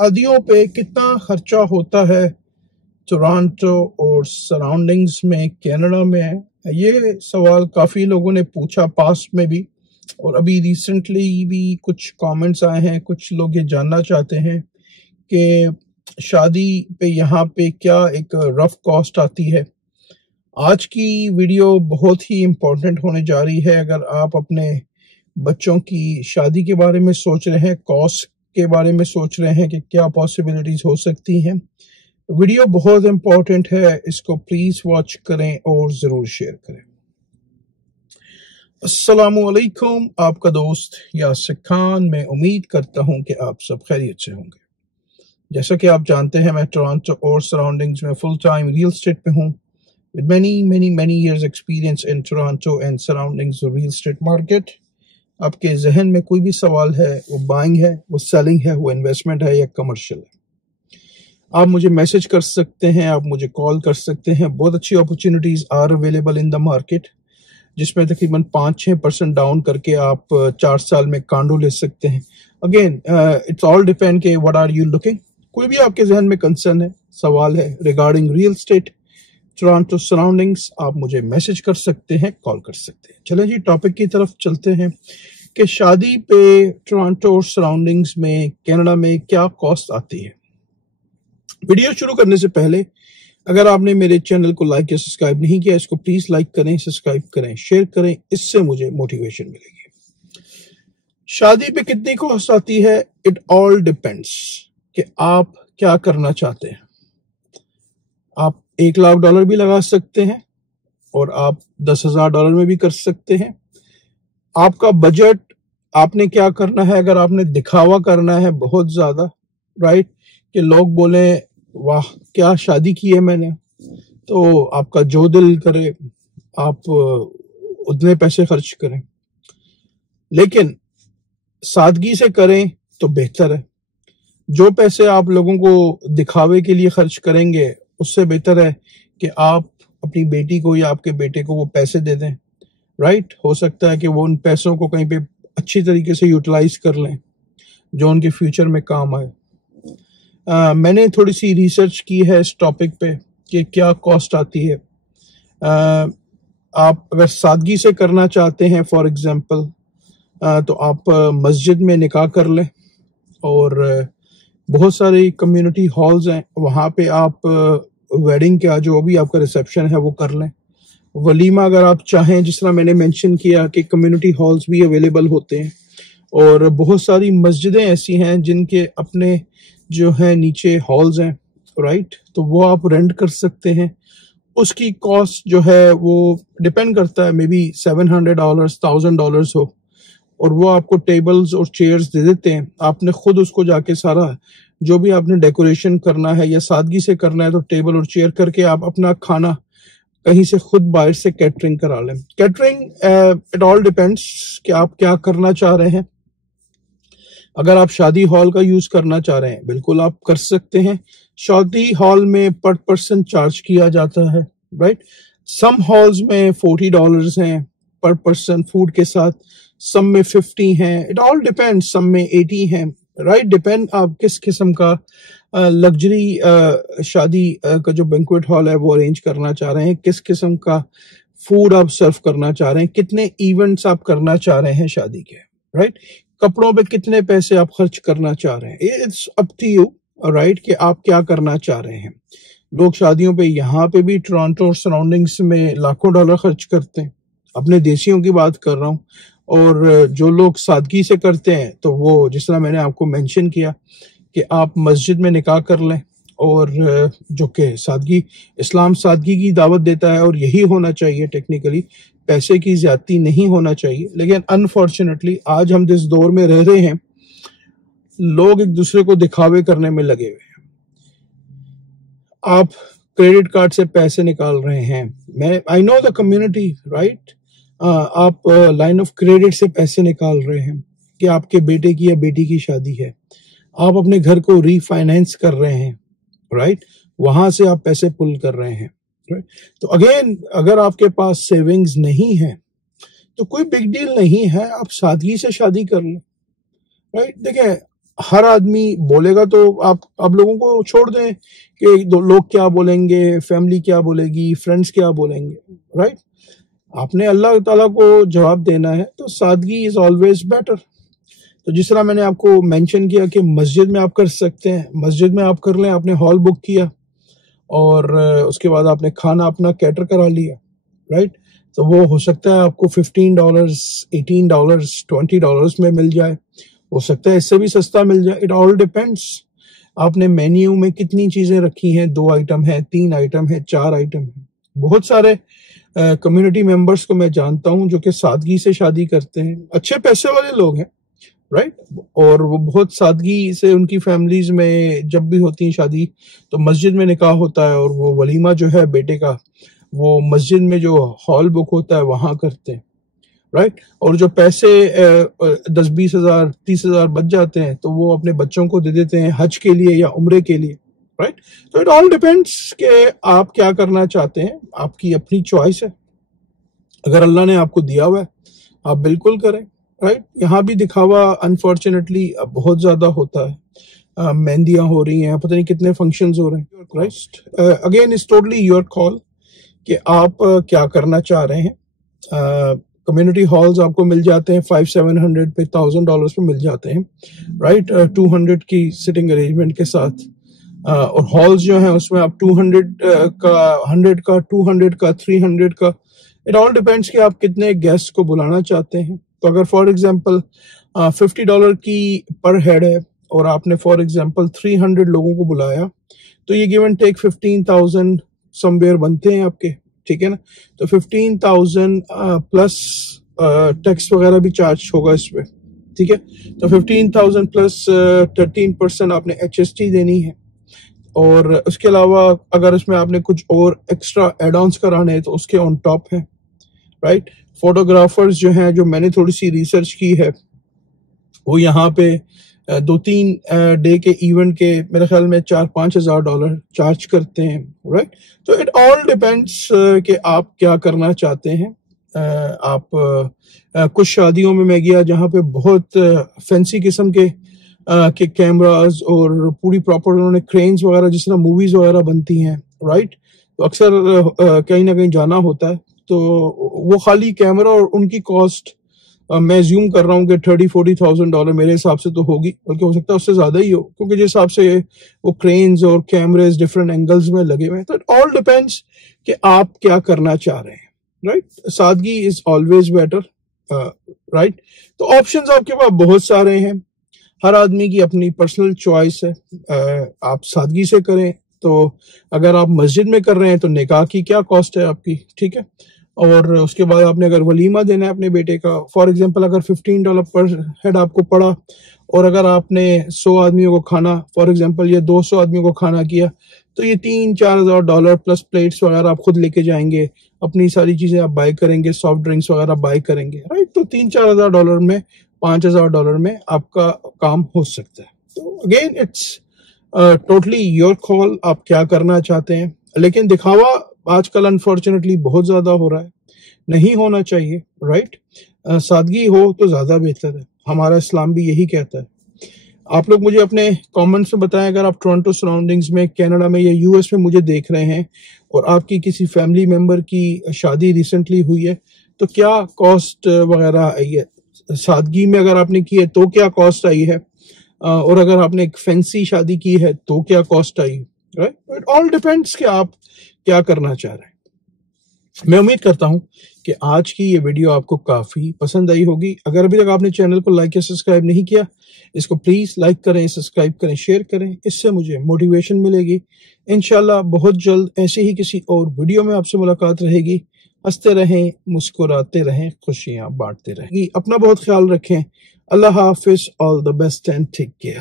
शादियों पे कितना खर्चा होता है टोरंटो और सराउंडिंग्स में, कनाडा में? ये सवाल काफ़ी लोगों ने पूछा पास्ट में भी, और अभी रिसेंटली भी कुछ कमेंट्स आए हैं। कुछ लोग ये जानना चाहते हैं कि शादी पे यहाँ पे क्या एक रफ कॉस्ट आती है। आज की वीडियो बहुत ही इम्पोर्टेंट होने जा रही है। अगर आप अपने बच्चों की शादी के बारे में सोच रहे हैं, कॉस्ट के बारे में सोच रहे हैं कि क्या पॉसिबिलिटीज हो सकती हैं, वीडियो बहुत इम्पोर्टेंट है। इसको प्लीज वॉच करें और जरूर शेयर करें। अस्सलामु अलैकुम, आपका दोस्त यासिर खान। मैं उम्मीद करता हूं कि आप सब खैरियत से होंगे। जैसा कि आप जानते हैं, मैं टोरंटो और सराउंडिंग्स में फुल टाइम रियल एस्टेट पे हूं with many years experience in Toronto and surroundings of real estate market। आपके जहन में कोई भी सवाल है, वो बाइंग है, वो सेलिंग है, वो इन्वेस्टमेंट है या कमर्शियल है, आप मुझे मैसेज कर सकते हैं, आप मुझे कॉल कर सकते हैं। बहुत अच्छी opportunities are available in the market, जिसमें तकरीबन 5-6% डाउन करके आप 4 साल में कांडो ले सकते हैं। अगेन इट्स ऑल डिपेंड के व्हाट आर यू लुकिंग। कोई भी आपके जहन में कंसर्न है, सवाल है regarding real estate Toronto surroundings, आप मुझे मैसेज कर सकते हैं, कॉल कर सकते हैं। चलें जी, टॉपिक की तरफ चलते हैं कि शादी पे टोरंटो और सराउंडिंग्स में, कनाडा में क्या कॉस्ट आती है। वीडियो शुरू करने से पहले अगर आपने मेरे चैनल को लाइक या सब्सक्राइब नहीं किया, इसको प्लीज लाइक करें, सब्सक्राइब करें, शेयर करें, इससे मुझे मोटिवेशन मिलेगी। शादी पे कितनी कॉस्ट आती है, इट ऑल डिपेंड्स कि आप क्या करना चाहते हैं। आप $1 लाख भी लगा सकते हैं और आप $10,000 में भी कर सकते हैं। आपका बजट, आपने क्या करना है। अगर आपने दिखावा करना है बहुत ज्यादा, राइट, कि लोग बोले वाह क्या शादी की है मैंने, तो आपका जो दिल करे आप उतने पैसे खर्च करें, लेकिन सादगी से करें तो बेहतर है। जो पैसे आप लोगों को दिखावे के लिए खर्च करेंगे, उससे बेहतर है कि आप अपनी बेटी को या आपके बेटे को वो पैसे दे दें, राइट। हो सकता है कि वो उन पैसों को कहीं पे अच्छी तरीके से यूटिलाइज कर लें जो उनके फ्यूचर में काम आए। मैंने थोड़ी सी रिसर्च की है इस टॉपिक पे कि क्या कॉस्ट आती है। आप अगर सादगी से करना चाहते हैं, फॉर एग्जांपल, तो आप मस्जिद में निकाह कर लें, और बहुत सारी कम्युनिटी हॉल्स हैं, वहाँ पे आप वेडिंग का जो भी आपका रिसेप्शन है वो कर लें। वलीमा अगर आप चाहें, जिस तरह मैंने मेंशन किया कि कम्युनिटी हॉल्स भी अवेलेबल होते हैं, और बहुत सारी मस्जिदें ऐसी हैं जिनके अपने जो है नीचे हॉल्स हैं, राइट, तो वो आप रेंट कर सकते हैं। उसकी कॉस्ट जो है वो डिपेंड करता है, मे बी $700, $1,000 हो, और वो आपको टेबल्स और चेयर्स दे देते हैं। आपने खुद उसको जाके सारा जो भी आपने डेकोरेशन करना है या सादगी से करना है, तो टेबल और चेयर करके आप अपना खाना कहीं से खुद बाहर से कैटरिंग करा लें। कैटरिंग इट ऑल डिपेंड्स कि आप क्या करना चाह रहे हैं। अगर आप शादी हॉल का यूज करना चाह रहे हैं, बिल्कुल आप कर सकते हैं। शादी हॉल में पर पर्सन चार्ज किया जाता है, राइट। सम हॉल्स में $40 हैं पर पर्सन फूड के साथ, सम में 50 हैं, इट ऑल डिपेंड, सम में 80 हैं, राइट। डिपेंड आप किस किस्म का लग्जरी शादी का जो बैंक्वेट हॉल है वो अरेंज करना चाह रहे हैं, किस किस्म का फूड आप सर्व करना चाह रहे हैं, कितने इवेंट्स आप करना चाह रहे हैं शादी के, राइट। कपड़ों पे कितने पैसे आप खर्च करना चाह रहे हैं, it's up to you, right, कि आप क्या करना चाह रहे हैं। लोग शादियों पे यहाँ पे भी टोरंटो और सराउंडिंग्स में लाखों डॉलर खर्च करते हैं, अपने देशियों की बात कर रहा हूँ। और जो लोग सादगी से करते हैं, तो वो जिस तरह मैंने आपको मेंशन किया कि आप मस्जिद में निकाह कर लें, और जो कि सादगी, इस्लाम सादगी की दावत देता है और यही होना चाहिए टेक्निकली, पैसे की ज्यादती नहीं होना चाहिए। लेकिन अनफॉर्चुनेटली आज हम जिस दौर में रह रहे हैं, लोग एक दूसरे को दिखावे करने में लगे हुए हैं। आप क्रेडिट कार्ड से पैसे निकाल रहे हैं, मैं I know the community, right. आप लाइन ऑफ क्रेडिट से पैसे निकाल रहे हैं कि आपके बेटे की या बेटी की शादी है, आप अपने घर को रीफाइनेंस कर रहे हैं, राइट, वहां से आप पैसे पुल कर रहे हैं, राइट। तो अगेन, अगर आपके पास सेविंग्स नहीं है तो कोई बिग डील नहीं है, आप सादगी से शादी कर लें, राइट। देखिए, हर आदमी बोलेगा तो आप लोगों को छोड़ दें कि लोग क्या बोलेंगे, फैमिली क्या बोलेगी, फ्रेंड्स क्या बोलेंगे, राइट? आपने अल्लाह ताला को जवाब देना है, तो सादगी इज ऑलवेज बेटर। तो जिस तरह मैंने आपको मेंशन किया कि मस्जिद में आप कर सकते हैं, मस्जिद में आप कर लें, आपने हॉल बुक किया और उसके बाद आपने खाना अपना कैटर करा लिया, राइट? तो वो हो सकता है आपको $15, $18, $20 में मिल जाए, हो सकता है इससे भी सस्ता मिल जाए। इट ऑल डिपेंड्स आपने मेन्यू में कितनी चीजें रखी हैं, 2 आइटम है, 3 आइटम है, 4 आइटम है। बहुत सारे कम्युनिटी मेंबर्स को मैं जानता हूं जो कि सादगी से शादी करते हैं, अच्छे पैसे वाले लोग हैं, राइट? और वो बहुत सादगी से उनकी फैमिलीज में जब भी होती है शादी तो मस्जिद में निकाह होता है, और वो वलीमा जो है बेटे का वो मस्जिद में जो हॉल बुक होता है वहां करते हैं, राइट? और जो पैसे 10-20 हजार 30 हजार बच जाते हैं तो वो अपने बच्चों को दे देते हैं हज के लिए या उम्रे के लिए, राइट? तो इट ऑल डिपेंड्स कि आप क्या करना चाहते हैं, आपकी अपनी चॉइस है। अगर अल्लाह ने आपको दिया हुआ है आप बिल्कुल करें, राइट? यहाँ भी दिखावा अनफॉर्चुनेटली बहुत ज्यादा होता है, मेहंदियां हो रही हैं, पता नहीं कितने फंक्शंस हो रहे हैं, right? Again it's totally your call कि आप क्या करना चाह रहे हैं। कम्युनिटी हॉल्स आपको मिल जाते हैं $500-700 पे, $1000 पे मिल जाते हैं, राइट? 200 की सिटिंग अरेंजमेंट के साथ, और हॉल्स जो हैं उसमें आप 200 का, 100 का, 200 का, 300 का, इट ऑल डिपेंड्स कि आप कितने गेस्ट को बुलाना चाहते हैं। तो अगर फॉर एग्जांपल $50 की पर हेड है और आपने फॉर एग्जांपल 300 लोगों को बुलाया तो ये गिव एंड टेक 15,000 समवेयर बनते हैं आपके, ठीक है ना? तो 15,000 प्लस टैक्स वगैरह भी चार्ज होगा इस पे, ठीक है? तो 15,000 प्लस 13% आपने HST देनी है, और उसके अलावा अगर उसमें आपने कुछ और एक्स्ट्रा एड ऑन्स कराने हैं तो उसके ऑन टॉप है, राइट? फोटोग्राफर्स जो हैं, जो मैंने थोड़ी सी रिसर्च की है, वो यहाँ पे 2-3 डे के इवेंट के मेरे ख्याल में $4-5 हजार चार्ज करते हैं, राइट? तो इट ऑल डिपेंड्स कि आप क्या करना चाहते हैं। आप कुछ शादियों में मैं गया जहाँ पे बहुत फैंसी किस्म के कैमरास और पूरी प्रॉपर उन्होंने क्रेन्स वगैरह, जिस तरह मूवीज वगैरह बनती हैं, राइट? तो अक्सर कहीं ना कहीं जाना होता है, तो वो खाली कैमरा और उनकी कॉस्ट मैं ज्यूम कर रहा हूँ कि $30-40,000 मेरे हिसाब से तो होगी, बल्कि हो सकता है उससे ज्यादा ही हो, क्योंकि जिस हिसाब से वो क्रेन्स और कैमरेज डिफरेंट एंगल्स में लगे हुए हैं। तो इट ऑल डिपेंड्स कि आप क्या करना चाह रहे हैं, राइट? सादगी इज ऑलवेज बेटर, राइट? तो ऑप्शंस आपके पास बहुत सारे हैं, हर आदमी की अपनी पर्सनल चॉइस है। आप सादगी से करें तो अगर आप मस्जिद में कर रहे हैं तो निकाह की क्या कॉस्ट है आपकी, ठीक है? और उसके बाद आपने अगर वलीमा देना है अपने बेटे का, फॉर एग्जांपल अगर $15 पर हेड आपको पड़ा, और अगर आपने 100 आदमियों को खाना, फॉर एग्जांपल ये 200 आदमियों को खाना किया, तो ये $3-4 हजार प्लस प्लेट्स वगैरह आप खुद लेके जाएंगे, अपनी सारी चीजें आप बाय करेंगे, सॉफ्ट ड्रिंक्स वगैरह बाय करेंगे, राइट? तो $3-4 हजार में, $5,000 में आपका काम हो सकता है। तो again it's totally your call, आप क्या करना चाहते हैं। लेकिन दिखावा आजकल अनफॉर्चुनेटली बहुत ज्यादा हो रहा है, नहीं होना चाहिए, राइट? सादगी हो तो ज्यादा बेहतर है, हमारा इस्लाम भी यही कहता है। आप लोग मुझे अपने कमेंट्स में बताएं, अगर आप टोरंटो सराउंडिंग्स में, कनाडा में या यूएस में मुझे देख रहे हैं और आपकी किसी फैमिली मेंबर की शादी रिसेंटली हुई है तो क्या कॉस्ट वगैरह आई है, सादगी में अगर आपने की है तो क्या कॉस्ट आई है, और अगर आपने एक फैंसी शादी की है तो क्या cost I, right? It all depends कि आप क्या करना चाह रहे हैं। मैं उम्मीद करता हूं कि आज की ये वीडियो आपको काफी पसंद आई होगी। अगर अभी तक आपने चैनल को लाइक या सब्सक्राइब नहीं किया, इसको प्लीज लाइक करें, सब्सक्राइब करें, शेयर करें, इससे मुझे मोटिवेशन मिलेगी। इंशाल्लाह बहुत जल्द ऐसे ही किसी और वीडियो में आपसे मुलाकात रहेगी। हंसते रहें, मुस्कुराते रहें, खुशियां बांटते रहें। अपना बहुत ख्याल रखें। अल्लाह हाफिज, all the best and take care.